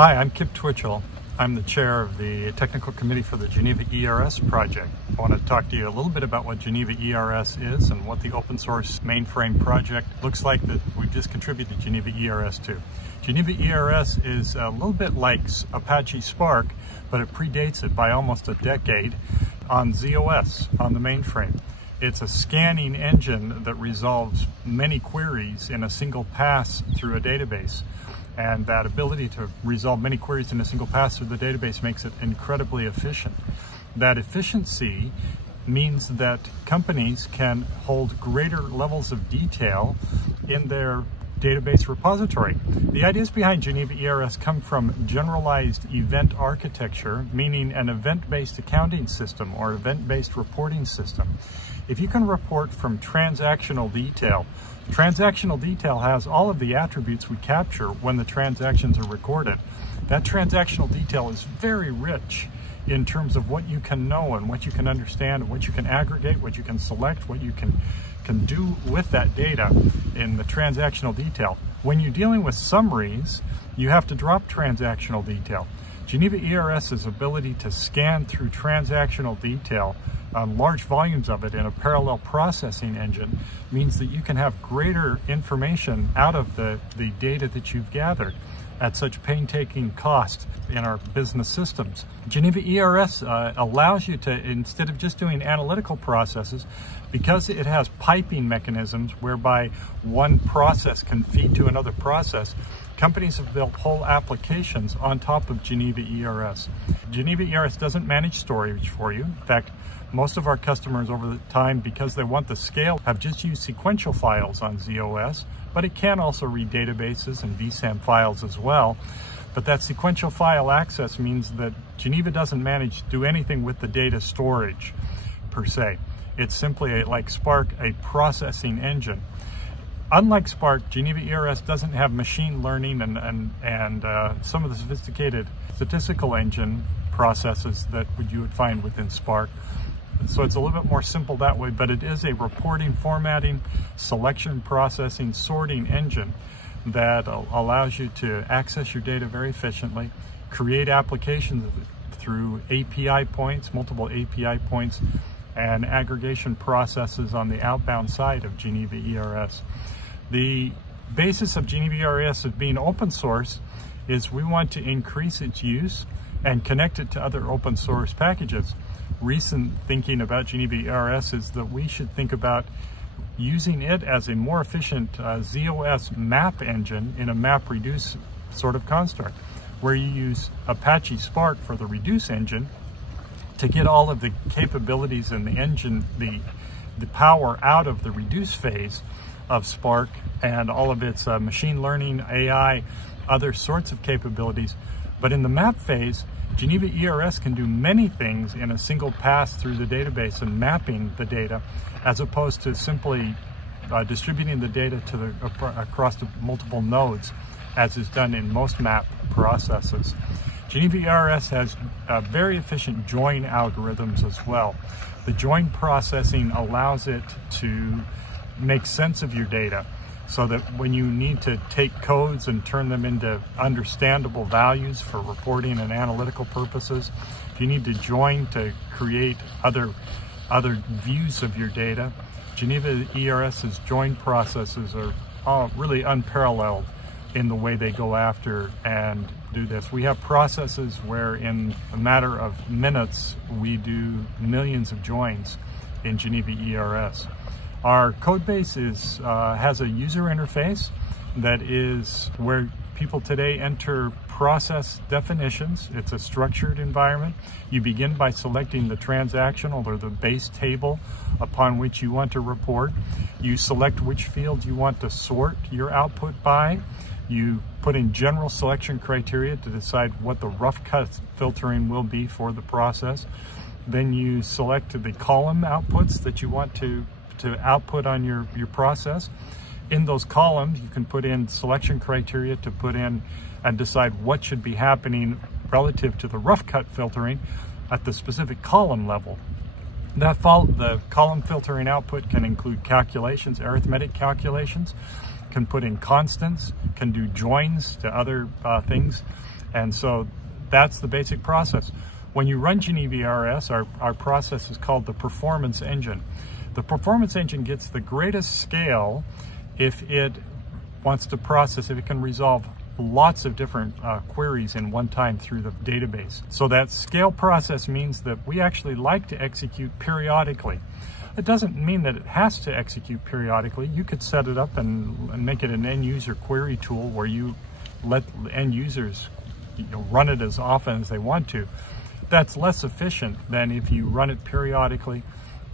Hi, I'm Kip Twitchell. I'm the chair of the technical committee for the GenevaERS project. I want to talk to you a little bit about what GenevaERS is and what the open source mainframe project looks like that we've just contributed GenevaERS to. GenevaERS is a little bit like Apache Spark, but it predates it by almost a decade on ZOS, on the mainframe. It's a scanning engine that resolves many queries in a single pass through a database. And that ability to resolve many queries in a single pass through the database makes it incredibly efficient. That efficiency means that companies can hold greater levels of detail in their database repository. The ideas behind GenevaERS come from generalized event architecture, meaning an event-based accounting system or event-based reporting system. If you can report from transactional detail has all of the attributes we capture when the transactions are recorded. That transactional detail is very rich in terms of what you can know and what you can understand, and what you can aggregate, what you can select, what you can do with that data in the transactional detail. When you're dealing with summaries, you have to drop transactional detail. GenevaERS's ability to scan through transactional detail, large volumes of it in a parallel processing engine, means that you can have greater information out of the data that you've gathered at such painstaking cost in our business systems. GenevaERS allows you to, instead of just doing analytical processes, because it has piping mechanisms whereby one process can feed to another process, companies have built whole applications on top of GenevaERS. GenevaERS doesn't manage storage for you. In fact, most of our customers over the time, because they want the scale, have just used sequential files on ZOS, but it can also read databases and VSAM files as well. But that sequential file access means that Geneva doesn't do anything with the data storage per se. It's simply, like Spark, a processing engine. Unlike Spark, GenevaERS doesn't have machine learning and some of the sophisticated statistical engine processes that you would find within Spark. So it's a little bit more simple that way, but it is a reporting, formatting, selection, processing, sorting engine that allows you to access your data very efficiently, create applications through API points, multiple API points, and aggregation processes on the outbound side of GenevaERS. The basis of GenevaERS as being open source is we want to increase its use and connect it to other open source packages. Recent thinking about GenevaERS is that we should think about using it as a more efficient ZOS map engine in a map reduce sort of construct, where you use Apache Spark for the reduce engine to get all of the capabilities in the engine, the power out of the reduce phase of Spark and all of its machine learning, AI, other sorts of capabilities. But in the map phase, GenevaERS can do many things in a single pass through the database and mapping the data, as opposed to simply distributing the data to across the multiple nodes, as is done in most map processes. GenevaERS has very efficient join algorithms as well. The join processing allows it to make sense of your data, so that when you need to take codes and turn them into understandable values for reporting and analytical purposes, if you need to join to create other views of your data, GenevaERS's join processes are all really unparalleled in the way they go after and do this. We have processes where in a matter of minutes we do millions of joins in GenevaERS. Our code base has a user interface that is where people today enter process definitions. It's a structured environment. You begin by selecting the transactional or the base table upon which you want to report. You select which field you want to sort your output by. You put in general selection criteria to decide what the rough cut filtering will be for the process. Then you select the column outputs that you want to output on your process. In those columns, you can put in selection criteria to put in and decide what should be happening relative to the rough cut filtering at the specific column level. The column filtering output can include calculations, arithmetic calculations, can put in constants, can do joins to other things, And so that's the basic process. When you run GenevaERS, our process is called the performance engine. The performance engine gets the greatest scale if it wants to process, if it can resolve lots of different queries in one time through the database. So that scale process means that we actually like to execute periodically. It doesn't mean that it has to execute periodically. You could set it up and make it an end user query tool where you let end users run it as often as they want to. That's less efficient than if you run it periodically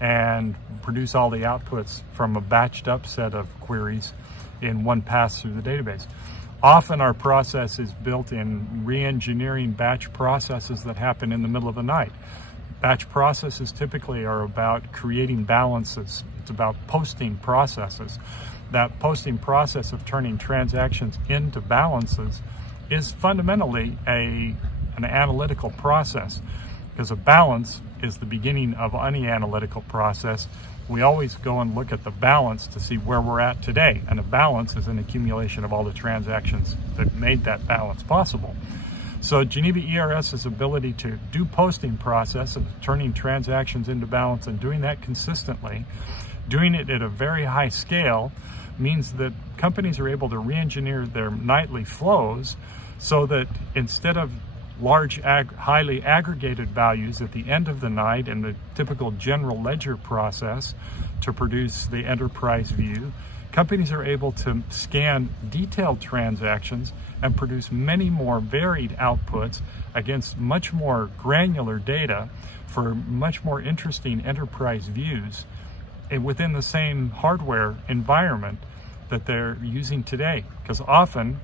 and produce all the outputs from a batched up set of queries in one pass through the database. Often our process is built in re-engineering batch processes that happen in the middle of the night. Batch processes typically are about creating balances. It's about posting processes. That posting process of turning transactions into balances is fundamentally an analytical process, because a balance is the beginning of any analytical process. We always go and look at the balance to see where we're at today, and a balance is an accumulation of all the transactions that made that balance possible. So GenevaERS's ability to do posting process of turning transactions into balance and doing that consistently, doing it at a very high scale, means that companies are able to re-engineer their nightly flows so that instead of large, highly aggregated values at the end of the night in the typical general ledger process to produce the enterprise view, companies are able to scan detailed transactions and produce many more varied outputs against much more granular data for much more interesting enterprise views within the same hardware environment that they're using today. Because often,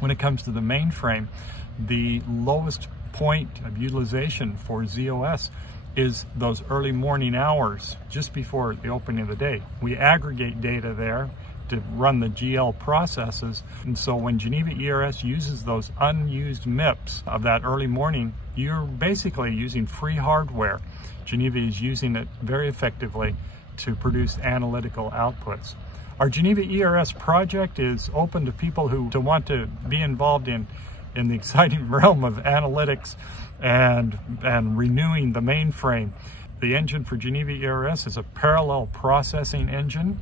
when it comes to the mainframe, the lowest point of utilization for ZOS is those early morning hours just before the opening of the day. We aggregate data there to run the GL processes, and so when GenevaERS uses those unused MIPS of that early morning, you're basically using free hardware. Geneva is using it very effectively to produce analytical outputs. Our GenevaERS project is open to people who want to be involved in the exciting realm of analytics and renewing the mainframe. The engine for GenevaERS is a parallel processing engine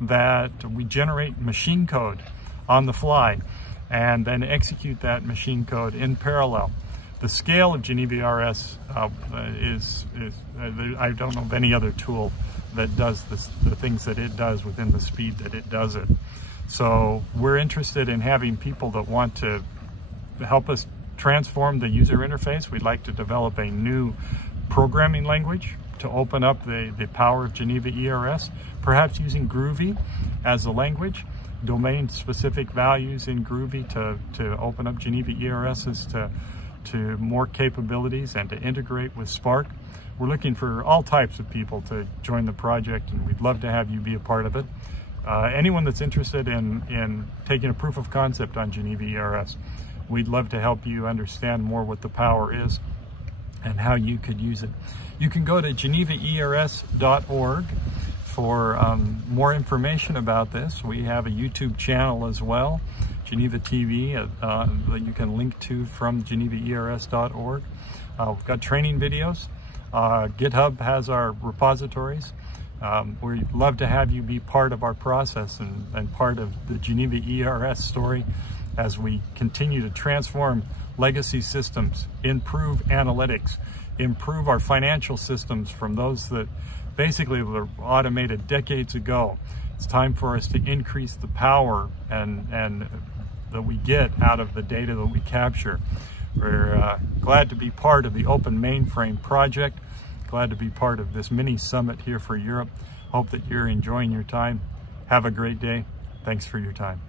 that we generate machine code on the fly and then execute that machine code in parallel. The scale of GenevaERS I don't know of any other tool that does the things that it does within the speed that it does it. So we're interested in having people that want to help us transform the user interface. We'd like to develop a new programming language to open up the power of GenevaERS, perhaps using Groovy as a language, domain-specific values in Groovy to open up GenevaERS's to more capabilities and to integrate with Spark. We're looking for all types of people to join the project, and we'd love to have you be a part of it. Anyone that's interested in taking a proof of concept on GenevaERS, we'd love to help you understand more what the power is and how you could use it. You can go to GenevaERS.org for more information about this. We have a YouTube channel as well, Geneva TV, that you can link to from GenevaERS.org. We've got training videos. GitHub has our repositories. We'd love to have you be part of our process and part of the GenevaERS story as we continue to transform legacy systems, improve analytics, improve our financial systems from those that basically were automated decades ago. It's time for us to increase the power and that we get out of the data that we capture. We're glad to be part of the Open Mainframe project, glad to be part of this mini summit here for Europe. Hope that you're enjoying your time. Have a great day. Thanks for your time.